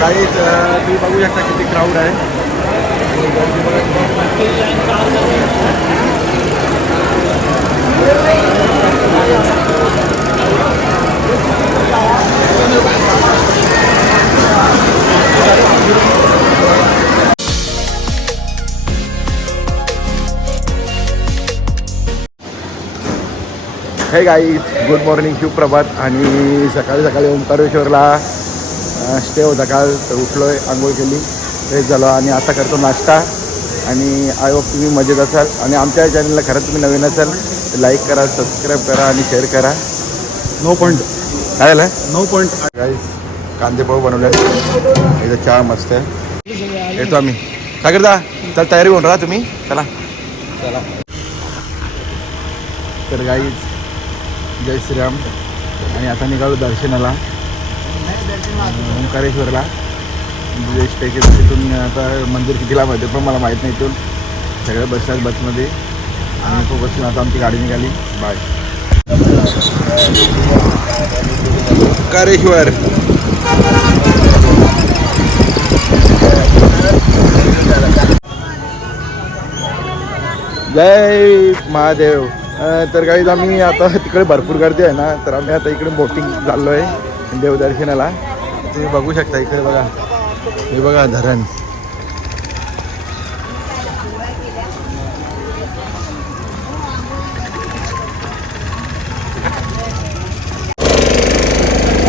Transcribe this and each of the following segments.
काही uh, तुम्ही बघू शकता किती क्राऊड आहे. हे गाई गुड मॉर्निंग सुप्रभात आणि सकाळी सकाळी ओंकारेश्वरला स्टे होता काल तर उठलो आहे आंघोळ केली फ्रेश झालो आणि आता करतो नाश्ता. आणि आय होप तुम्ही मजेत असाल. आणि आमच्या चॅनलला खरंच तुम्ही नवीन असाल तर लाईक करा सबस्क्राईब करा आणि शेअर करा. नो पॉईंट काय झालं? नो पॉईंट गाईस कांदे पोहे बनवले. इथं चहा मस्त आहे. येतो आम्ही. काय करता चल तयारी होऊन राहा तुम्ही. चला. चला. तर गाईज जय श्रीराम. आणि आता निघालो दर्शनाला. ओंकारेश्वरला. म्हणजे जे पॅकेज तिथून आता मंदिर कितीला माहिती पण मला माहीत नाही इथून. सगळ्या बसल्यात बसमध्ये आणि तो बसून आता आमची गाडी निघाली. बाय ओंकारेश्वर. जय महादेव. तर काही आम्ही आता तिकडे भरपूर गर्दी आहे ना तर आम्ही आता इकडे बोटिंग चाललो आहे देवदर्शनाला. तुम्ही बघू शकता इकडे बघा. हे बघा धरण.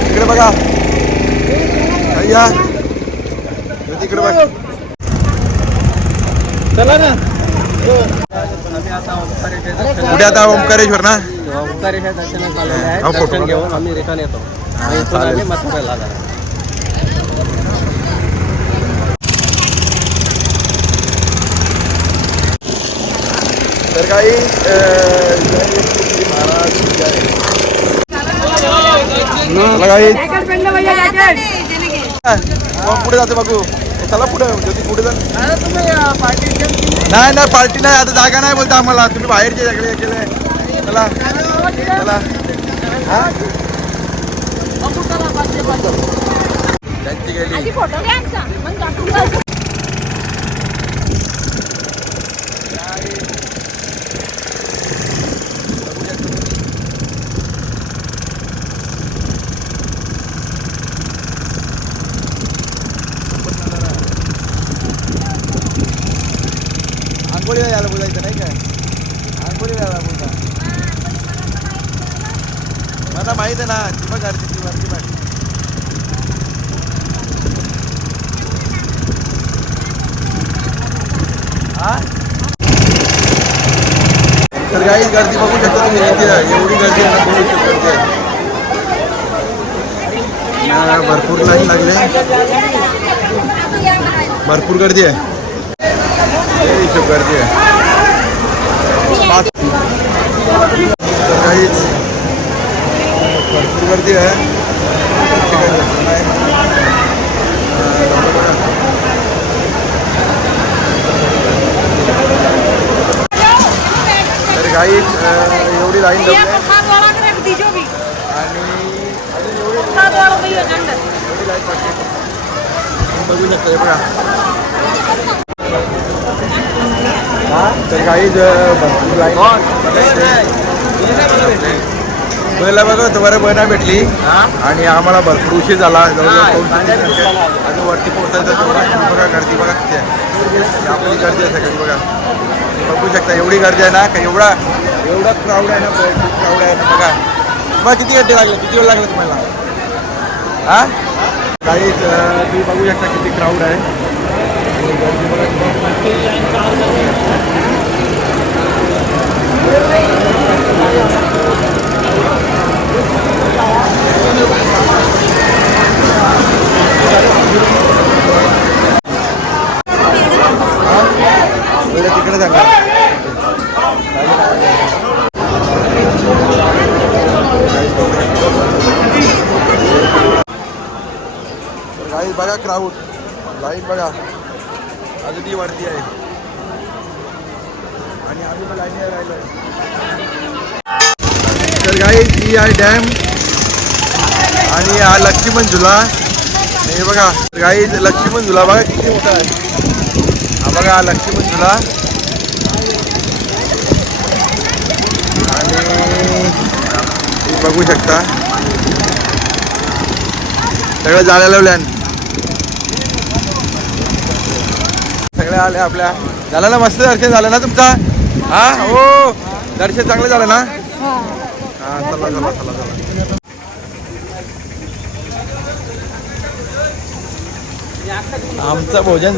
इकडे बघा. तिकडे बघा. चला ना. कुठे आता ओंकारेश्वर ना? ओंकारी हे दर्शन. घेऊन आम्ही रिटर्न येतो. चालेल. तर काही पुढे जाते बघू. चला पुढे ज्योती पुढे जा. नाही नाही पार्टी नाही आता जागा नाही बोलता आम्हाला. तुम्ही बाहेरचे सगळे केले. चला. चला. हा? त्यांची गेली आधी फोटो घ्या आमचा मग दाखवून जाऊ. आंघोळीला यायला बोलायचं नाही काय आंघोळीला यायला बोलता मला माहीत आहे ना ती बघ अर्धी ती वरती तर काही गर्दी बघू शकता तुम्ही. एवढी गर्दी गर्दी आहे भरपूर लाईन लागले भरपूर गर्दी आहे हिशोब गर्दी आहे काहीच भरपूर गर्दी आहे काहीच एवढी लाईन आणि अजून एवढी एवढी बाकी. तुम्ही बघू शकता हे बघा. तर काही पहिला बघा तुम्हाला बना भेटली. आणि आम्हाला भरपूर उशीर झाला. जवळजवळ. अजून वरती पोहोचायचं गर्दी बघा किती आहे आपली गर्दी आहे सगळी बघा. बघू शकता एवढी गर्दी आहे ना का एवढा एवढा क्राऊड आहे ना खूप क्राऊड आहे ना बघा. तुम्हाला किती गड्डे लागले? किती वेळ लागला तुम्हाला? हा? काही तुम्ही बघू शकता किती क्राऊड आहे आणि गर्दी बघा पहिले तिकडे सांगा गाई बघा क्राऊड लाईन बघा. अजून ती वरती आहे. आणि अजून लाईन राहिलं आहे तर गाई ही आहे डॅम आणि हा लक्ष्मण झुला. हे बघा गाई लक्ष्मण झुला बघा किती मोठा आहे. हा बघा लक्ष्मण झुला. आणि बघू शकता. सगळं जाळ्या लावल्यान सगळे आले आपल्या. झालं ना? मस्त दर्शन झालं ना तुमचा? हा? हो. दर्शन चांगलं झालं ना? हा चला चला चला चला. आमचं भोजन